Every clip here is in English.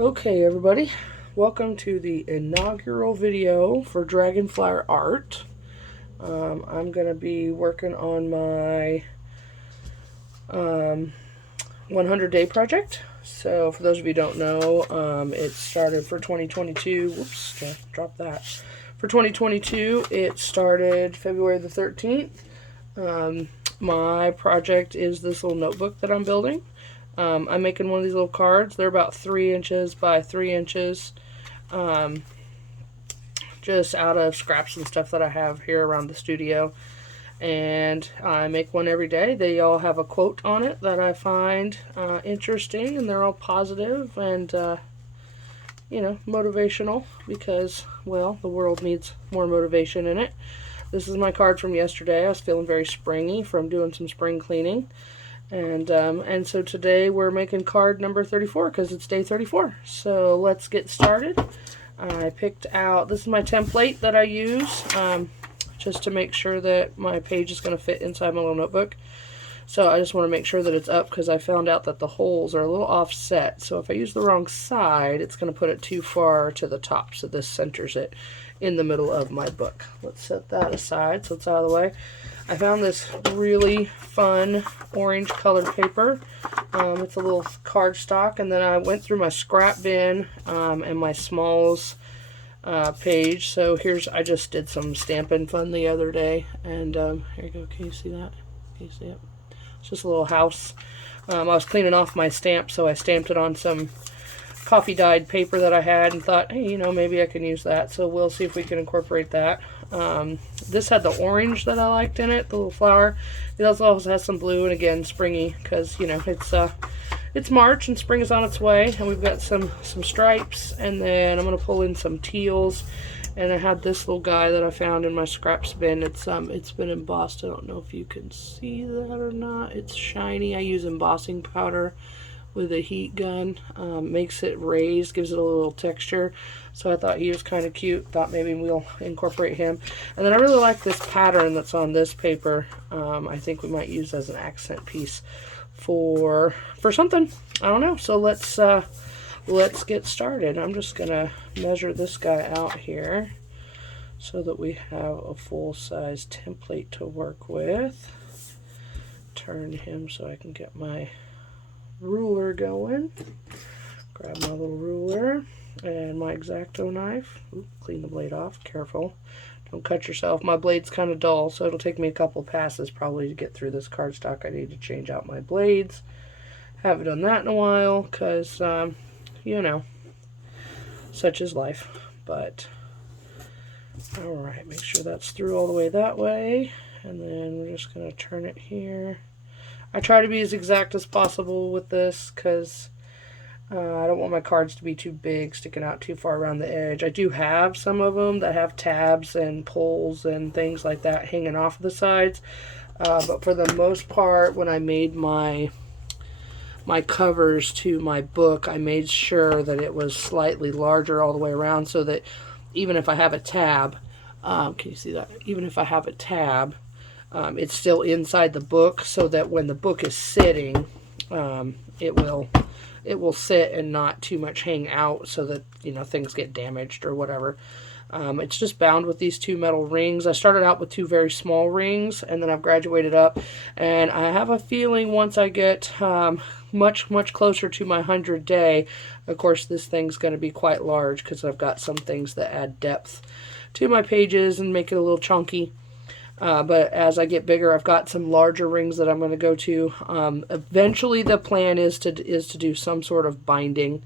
Okay, everybody, welcome to the inaugural video for Dragonflyer art. I'm going to be working on my 100-day project. So for those of you who don't know, it started for 2022. Whoops, drop that. For 2022, it started February the 13th. My project is this little notebook that I'm building. I'm making one of these little cards. They're about 3 inches by 3 inches, just out of scraps and stuff that I have here around the studio. And I make one every day. They all have a quote on it that I find interesting, and they're all positive and, you know, motivational because, well, the world needs more motivation in it. This is my card from yesterday. I was feeling very springy from doing some spring cleaning. And so today we're making card number 34 because it's day 34. So let's get started. I picked out, this is my template that I use just to make sure that my page is going to fit inside my little notebook. So I just want to make sure that it's up because I found out that the holes are a little offset. So if I use the wrong side, it's going to put it too far to the top. So this centers it in the middle of my book. Let's set that aside so it's out of the way. I found this really fun orange colored paper. It's a little cardstock, and then I went through my scrap bin and my smalls page. So I just did some stamping fun the other day, and here you go. Can you see that? Can you see it? It's just a little house. I was cleaning off my stamp, so I stamped it on some coffee dyed paper that I had and thought, hey, you know, maybe I can use that. So we'll see if we can incorporate that. This had the orange that I liked in it, the little flower. It also has some blue, and again, springy, because, you know, it's March and spring is on its way, and we've got some stripes, and then I'm going to pull in some teals. And I had this little guy that I found in my scraps bin. It's been embossed. I don't know if you can see that or not. It's shiny. I use embossing powder with a heat gun. Makes it raised, gives it a little texture. So I thought he was kind of cute. Thought maybe we'll incorporate him. And then I really like this pattern that's on this paper. I think we might use as an accent piece for something. I don't know. So let's get started. I'm just gonna measure this guy out here so that we have a full-size template to work with. Turn him so I can get my ruler going. Grab my little ruler and my X-Acto knife. Ooh, clean the blade off. Careful. Don't cut yourself. My blade's kind of dull, so it'll take me a couple passes probably to get through this cardstock. I need to change out my blades. Haven't done that in a while because, you know, such is life. But, alright, make sure that's through all the way that way. And then we're just going to turn it here. I try to be as exact as possible with this because I don't want my cards to be too big, sticking out too far around the edge. I do have some of them that have tabs and pulls and things like that hanging off the sides. But for the most part, when I made my covers to my book, I made sure that it was slightly larger all the way around so that even if I have a tab, can you see that? Even if I have a tab, it's still inside the book so that when the book is sitting, it will sit and not too much hang out so that, you know, things get damaged or whatever. It's just bound with these 2 metal rings. I started out with 2 very small rings, and then I've graduated up. And I have a feeling once I get much closer to my 100 day, of course this thing's going to be quite large because I've got some things that add depth to my pages and make it a little chunky. But as I get bigger, I've got some larger rings that I'm going to go to. Eventually the plan is to do some sort of binding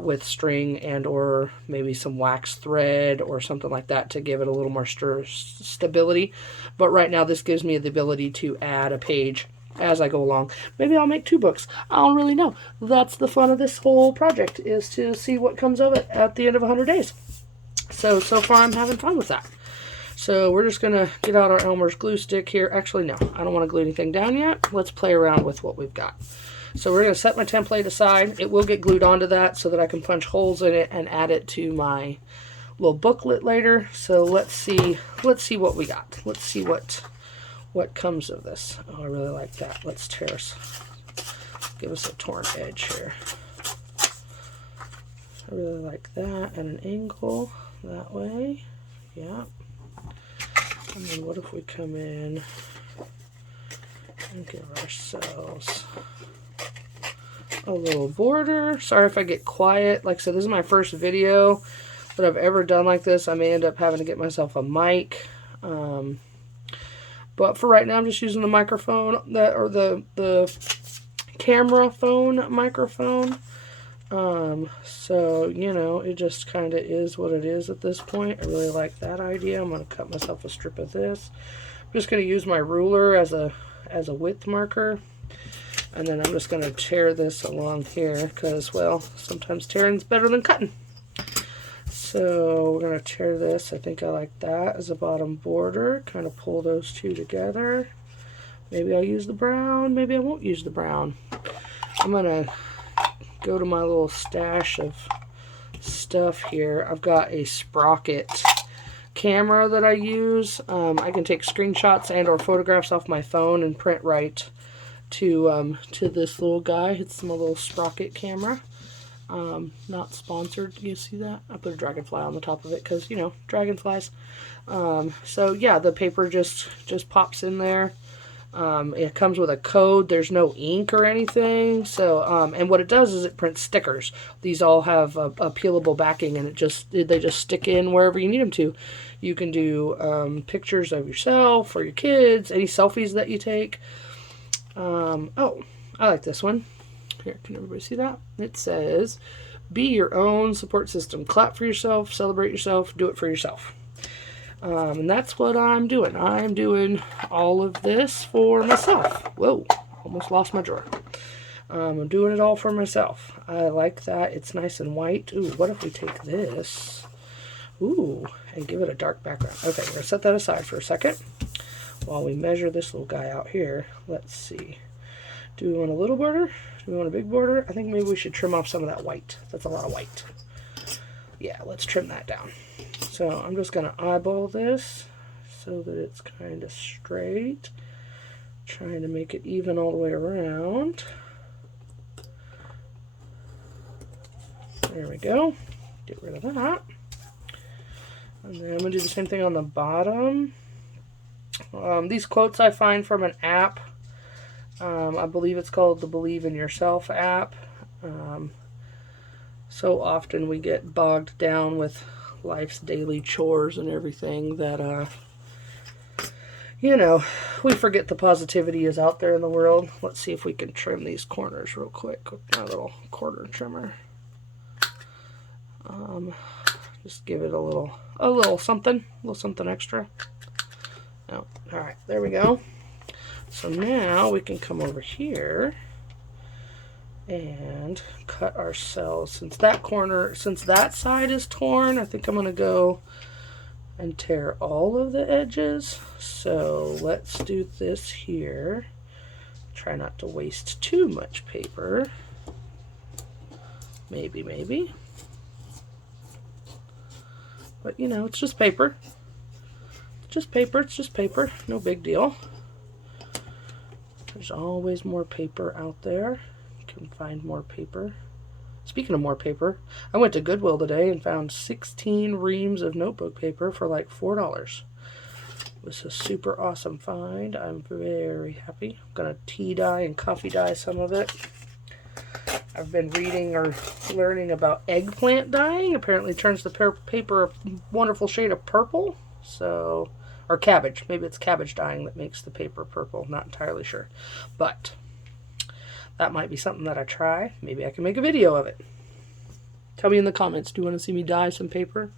with string and or maybe some wax thread or something like that to give it a little more stability. But right now this gives me the ability to add a page as I go along. Maybe I'll make 2 books. I don't really know. That's the fun of this whole project, is to see what comes of it at the end of 100 days. So far I'm having fun with that. So we're just going to get out our Elmer's glue stick here. Actually, no, I don't want to glue anything down yet. Let's play around with what we've got. So we're going to set my template aside. It will get glued onto that so that I can punch holes in it and add it to my little booklet later. So let's see what we got. Let's see what comes of this. Oh, I really like that. Let's give us a torn edge here. I really like that at an angle that way. Yeah. And then what if we come in and give ourselves a little border. Sorry if I get quiet. Like I said, this is my first video that I've ever done like this. I may end up having to get myself a mic. But for right now, I'm just using the microphone, or the camera phone microphone. So, you know, it just kind of is what it is at this point. I really like that idea. I'm going to cut myself a strip of this. I'm just going to use my ruler as a width marker. And then I'm just going to tear this along here because, well, sometimes tearing's better than cutting. So we're going to tear this. I think I like that as a bottom border. Kind of pull those two together. Maybe I'll use the brown. Maybe I won't use the brown. I'm going to go to my little stash of stuff here. I've got a Sprocket camera that I use. I can take screenshots and or photographs off my phone and print right to this little guy. It's my little Sprocket camera. Not sponsored. You see that? I put a dragonfly on the top of it because, you know, dragonflies. So yeah, the paper just pops in there. It comes with a code. There's no ink or anything. So, and what it does is it prints stickers. These all have a peelable backing, and they just stick in wherever you need them to. You can do pictures of yourself or your kids, any selfies that you take. Oh, I like this one. Here, can everybody see that? It says, "Be your own support system. Clap for yourself, celebrate yourself, do it for yourself." And that's what I'm doing. I'm doing all of this for myself. Whoa, almost lost my drawer. I'm doing it all for myself. I like that. It's nice and white. Ooh, what if we take this, ooh, and give it a dark background? Okay, we're going to set that aside for a second while we measure this little guy out here. Let's see. Do we want a little border? Do we want a big border? I think maybe we should trim off some of that white. That's a lot of white. Yeah, let's trim that down. So I'm just going to eyeball this so that it's kind of straight. Trying to make it even all the way around. There we go. Get rid of that. And then I'm going to do the same thing on the bottom. These quotes I find from an app. I believe it's called the Believe in Yourself app. So often we get bogged down with life's daily chores and everything that, you know, we forget the positivity is out there in the world. Let's see if we can trim these corners real quick with my little corner trimmer. Just give it a little something extra. Oh, all right, there we go. So now we can come over here and cut ourselves. Since that side is torn, I think I'm going to go and tear all of the edges. So let's do this here. Try not to waste too much paper. Maybe. But, you know, it's just paper. It's just paper. No big deal. There's always more paper out there. You can find more paper. Speaking of more paper, I went to Goodwill today and found 16 reams of notebook paper for like $4. It was a super awesome find. I'm very happy. I'm going to tea dye and coffee dye some of it. I've been reading or learning about eggplant dyeing. Apparently it turns the paper a wonderful shade of purple. So, or cabbage. Maybe it's cabbage dyeing that makes the paper purple. Not entirely sure. But that might be something that I try. Maybe I can make a video of it. Tell me in the comments, do you want to see me dye some paper?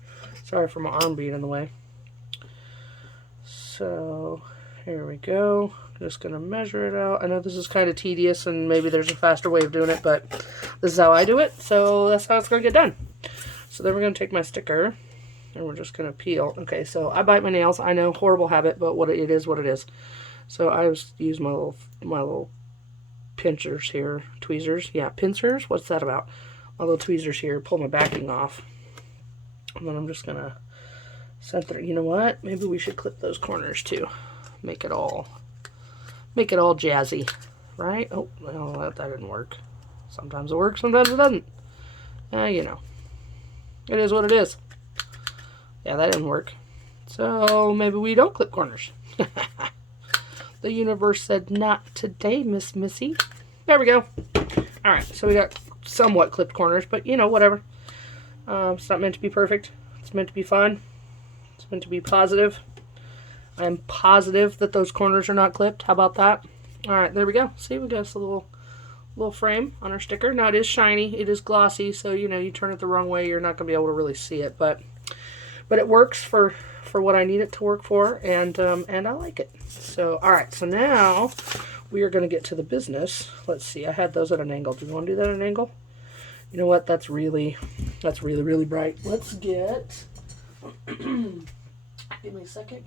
Sorry for my arm being in the way. So, here we go. I'm just going to measure it out. I know this is kind of tedious and maybe there's a faster way of doing it, but this is how I do it. So that's how it's going to get done. So then we're going to take my sticker and we're just going to peel. Okay, so I bite my nails. I know, horrible habit, but it is what it is. So I just use my little pincers here. Tweezers. Yeah, pincers. What's that about? My little tweezers here. Pull my backing off. And then I'm just going to center. You know what? Maybe we should clip those corners too. Make it all jazzy, right? Oh, well, that didn't work. Sometimes it works, sometimes it doesn't. You know. It is what it is. Yeah, that didn't work. So maybe we don't clip corners. The universe said, not today, Miss Missy. There we go. Alright, so we got somewhat clipped corners, but you know, whatever. It's not meant to be perfect. It's meant to be fun. It's meant to be positive. I'm positive that those corners are not clipped. How about that? Alright, there we go. See, we got a little frame on our sticker. Now it is shiny. It is glossy, so you know, you turn it the wrong way, you're not going to be able to really see it, but it works for what I need it to work for, and I like it. So, alright, so now we are going to get to the business. Let's see, I had those at an angle. Do you want to do that at an angle? You know what? That's really, really bright. Let's get, give me a second.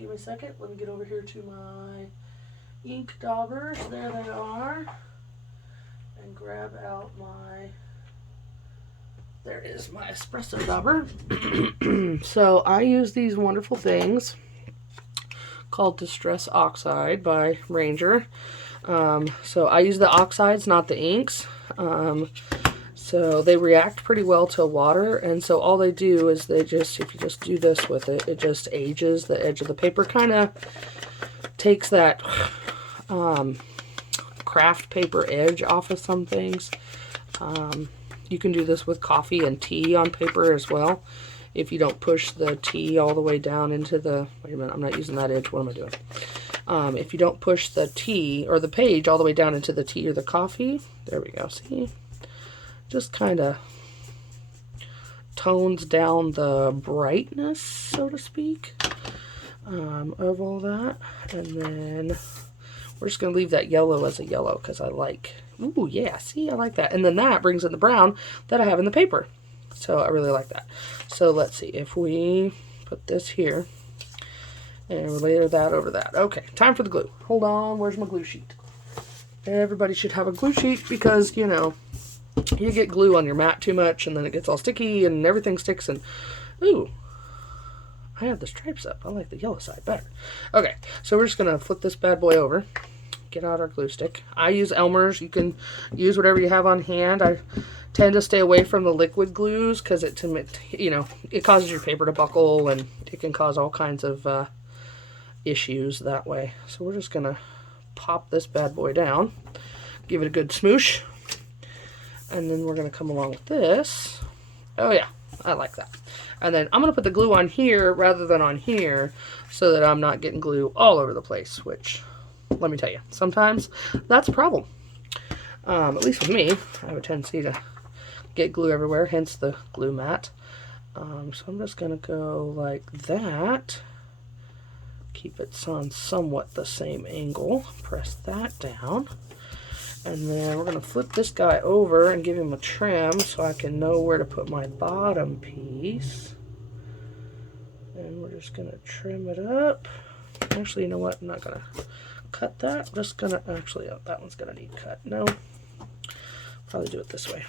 Let me get over here to my ink daubers. There they are. And grab out there is my espresso dauber. So I use these wonderful things called Distress Oxide by Ranger. So I use the oxides, not the inks. So they react pretty well to water, and so all they do is if you just do this with it, it just ages the edge of the paper. Kind of takes that craft paper edge off of some things. You can do this with coffee and tea on paper as well. If you don't push the tea all the way down into the, wait a minute, I'm not using that edge, what am I doing? If you don't push the tea or the page all the way down into the tea or the coffee, there we go, see? Just kind of tones down the brightness, so to speak, of all that. And then we're just going to leave that yellow as a yellow because I like, ooh, yeah, see, I like that. And then that brings in the brown that I have in the paper. So I really like that. So let's see, if we put this here and layer that over that. Okay, time for the glue. Hold on, where's my glue sheet? Everybody should have a glue sheet because, you know, you get glue on your mat too much and then it gets all sticky and everything sticks and, ooh, I have the stripes up. I like the yellow side better. Okay, so we're just going to flip this bad boy over. Get out our glue stick. I use Elmer's. You can use whatever you have on hand. I tend to stay away from the liquid glues because it causes your paper to buckle and it can cause all kinds of issues that way. So we're just going to pop this bad boy down, give it a good smoosh, and then we're going to come along with this. Oh yeah, I like that. And then I'm going to put the glue on here rather than on here so that I'm not getting glue all over the place, which, let me tell you, sometimes that's a problem. At least with me, I have a tendency to get glue everywhere, hence the glue mat. So I'm just going to go like that. Keep it on somewhat the same angle. Press that down. And then we're going to flip this guy over and give him a trim so I can know where to put my bottom piece. And we're just going to trim it up. Actually, you know what? I'm not going to cut that. I'm just going to, actually, oh, that one's going to need cut. No. Probably do it this way.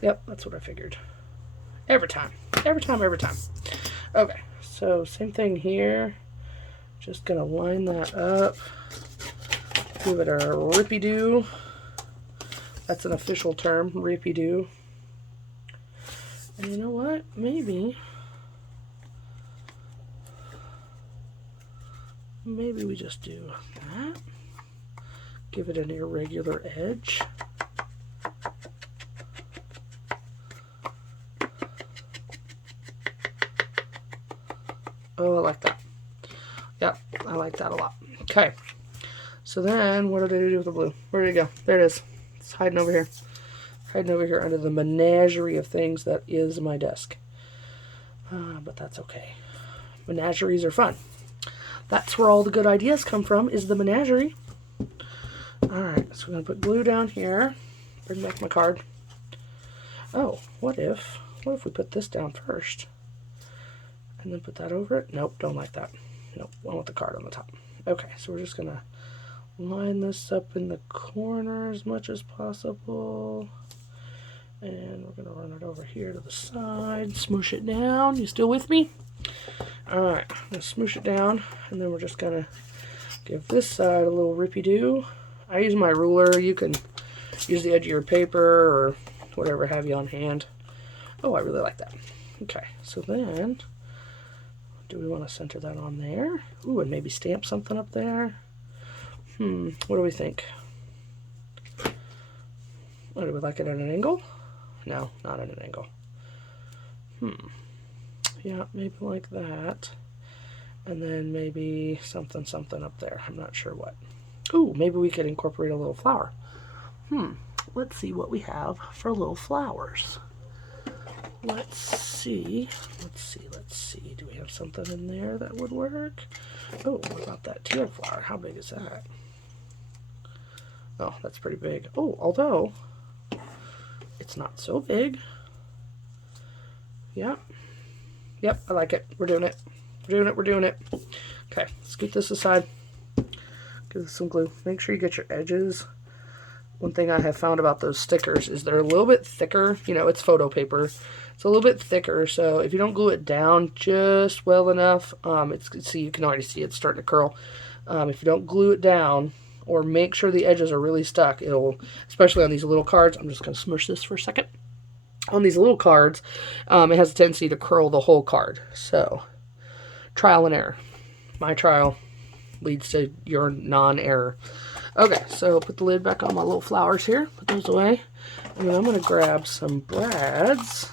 Yep, that's what I figured. Every time. Every time, every time. Okay, so same thing here. Just going to line that up. Give it a rippy-doo. That's an official term, rippy-doo. And you know what? Maybe we just do that. Give it an irregular edge. Oh, I like that. Yep, I like that a lot. Okay. So then, what did I do with the blue? Where did it go? There it is. It's hiding over here. Hiding over here under the menagerie of things that is my desk. But that's okay. Menageries are fun. That's where all the good ideas come from, is the menagerie. Alright, so we're going to put glue down here. Bring back my card. Oh, what if we put this down first? And then put that over it? Nope, don't like that. Nope, I want the card on the top. Okay, so we're just going to line this up in the corner as much as possible. And we're going to run it over here to the side. Smoosh it down. You still with me? Alright, I'm going to smoosh it down. And then we're just going to give this side a little rippy-doo. I use my ruler. You can use the edge of your paper or whatever have you on hand. Oh, I really like that. Okay, so then, do we want to center that on there? Ooh, and maybe stamp something up there. What do we think? Oh, do we like it at an angle? No, not at an angle. Yeah, maybe like that. And then maybe something up there. I'm not sure what. Ooh, maybe we could incorporate a little flower. Let's see what we have for little flowers. Let's see. Do we have something in there that would work? Oh, what about that teal flower? How big is that? Oh, that's pretty big. Oh, although it's not so big. Yep, I like it. We're doing it. We're doing it. Okay, scoot this aside. Give this some glue. Make sure you get your edges. One thing I have found about those stickers is they're a little bit thicker. You know, it's photo paper. It's a little bit thicker, so if you don't glue it down just well enough, see, you can already see it's starting to curl. If you don't glue it down, or make sure the edges are really stuck, it'll, especially on these little cards, I'm just going to smush this for a second. On these little cards, it has a tendency to curl the whole card. So, trial and error. My trial leads to your non-error. Okay, so put the lid back on my little flowers here. Put those away. And then I'm going to grab some brads.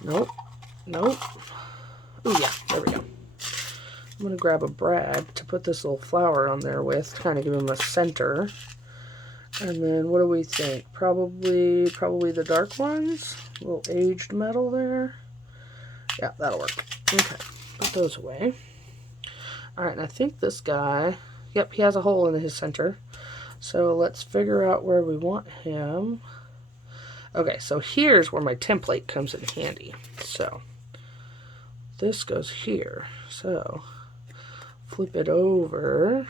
Nope. Oh yeah, there we go. I'm going to grab a brad to put this little flower on there with, to kind of give him a center. And then what do we think? Probably the dark ones. A little aged metal there. Yeah, that'll work. Okay, put those away. Alright, and I think this guy, yep, he has a hole in his center. So let's figure out where we want him. Okay, so here's where my template comes in handy. So this goes here. So flip it over,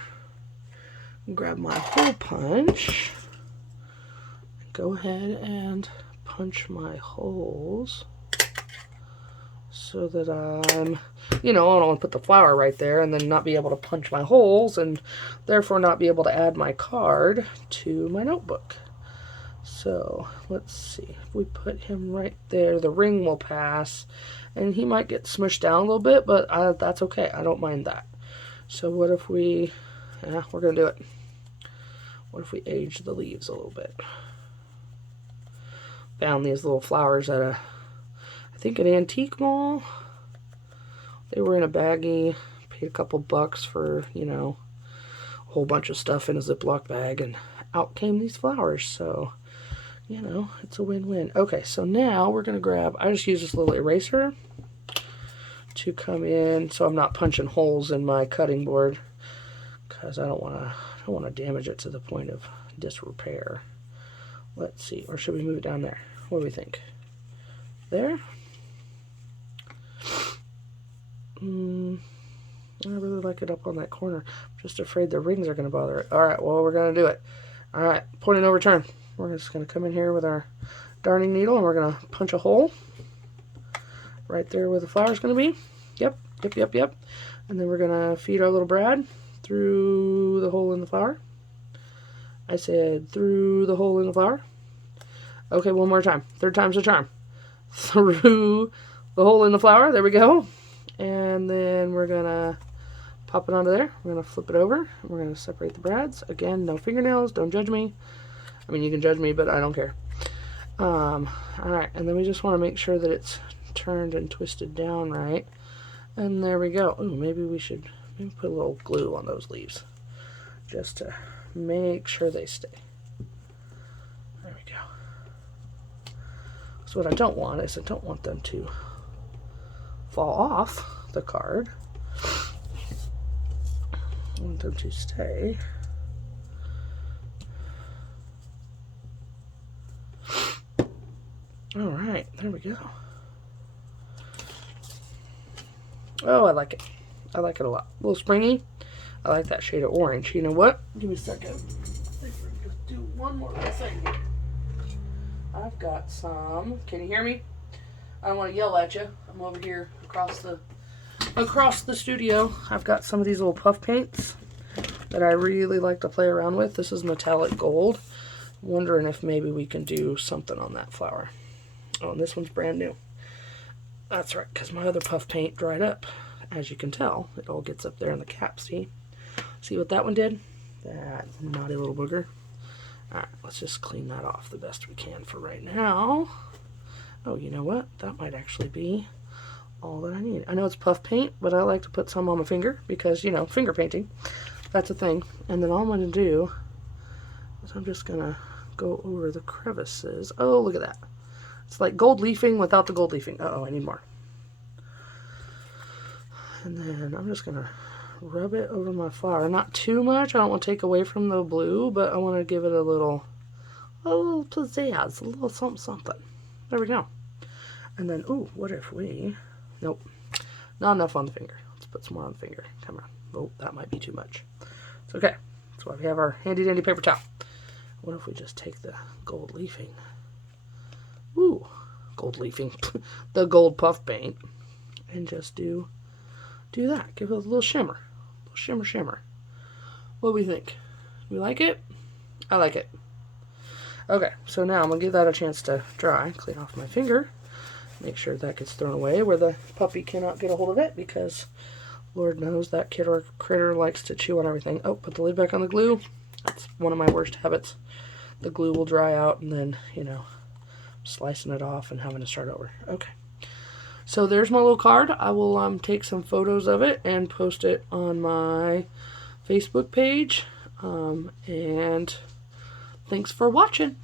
grab my hole punch, go ahead and punch my holes so that I'm, you know, I don't want to put the flower right there and then not be able to punch my holes and therefore not be able to add my card to my notebook. So let's see, if we put him right there, the ring will pass and he might get smushed down a little bit, but that's okay. I don't mind that. So what if we, yeah, we're going to do it. What if we age the leaves a little bit? Found these little flowers at I think an antique mall. They were in a baggie. Paid a couple bucks for, you know, a whole bunch of stuff in a Ziploc bag, and out came these flowers. So, you know, it's a win-win. Okay, so now we're gonna grab, I just use this little eraser to come in so I'm not punching holes in my cutting board, because I don't want to damage it to the point of disrepair. Let's see, or should we move it down there? What do we think? There? I really like it up on that corner. I'm just afraid the rings are going to bother it. Alright, well, we're going to do it. Alright, point of no return. We're just going to come in here with our darning needle and we're going to punch a hole right there where the flower's going to be. Yep. And then we're going to feed our little brad through the hole in the flower. I said through the hole in the flower. Okay, one more time. Third time's the charm. Through the hole in the flower. There we go. And then we're going to pop it onto there. We're going to flip it over. And we're going to separate the brads. Again, no fingernails. Don't judge me. I mean, you can judge me, but I don't care. Alright, and then we just want to make sure that it's turned and twisted down right. And there we go. Ooh, maybe we should put a little glue on those leaves, just to make sure they stay. There we go. So what I don't want is I don't want them to fall off the card. I want them to stay. Alright, there we go. Oh, I like it. I like it a lot. A little springy. I like that shade of orange. You know what? Give me a second. I think we're going to do one more thing. I've got some. Can you hear me? I don't want to yell at you. I'm over here across the studio. I've got some of these little puff paints that I really like to play around with. This is metallic gold. I'm wondering if maybe we can do something on that flower. Oh, and this one's brand new. That's right, because my other puff paint dried up. As you can tell, it all gets up there in the cap, see? See what that one did? That naughty little booger. Alright, let's just clean that off the best we can for right now. Oh, you know what? That might actually be all that I need. I know it's puff paint, but I like to put some on my finger because, you know, finger painting. That's a thing. And then all I'm going to do is I'm just going to go over the crevices. Oh, look at that. It's like gold leafing without the gold leafing. Uh-oh, I need more. And then I'm just going to rub it over my flower. Not too much. I don't want to take away from the blue, but I want to give it a little pizzazz, a little something, something. There we go. And then, ooh, what if we... Nope. Not enough on the finger. Let's put some more on the finger. Come on. Oh, that might be too much. It's okay. That's why we have our handy-dandy paper towel. What if we just take the gold leafing? Ooh, gold leafing. The gold puff paint. And just do that. Give it a little shimmer. A little shimmer, shimmer. What do we think? We like it? I like it. Okay, so now I'm going to give that a chance to dry. Clean off my finger. Make sure that gets thrown away where the puppy cannot get a hold of it because Lord knows that kid or critter likes to chew on everything. Oh, put the lid back on the glue. That's one of my worst habits. The glue will dry out and then, you know, slicing it off and having to start over. Okay. So there's my little card. I will take some photos of it and post it on my Facebook page. And thanks for watching.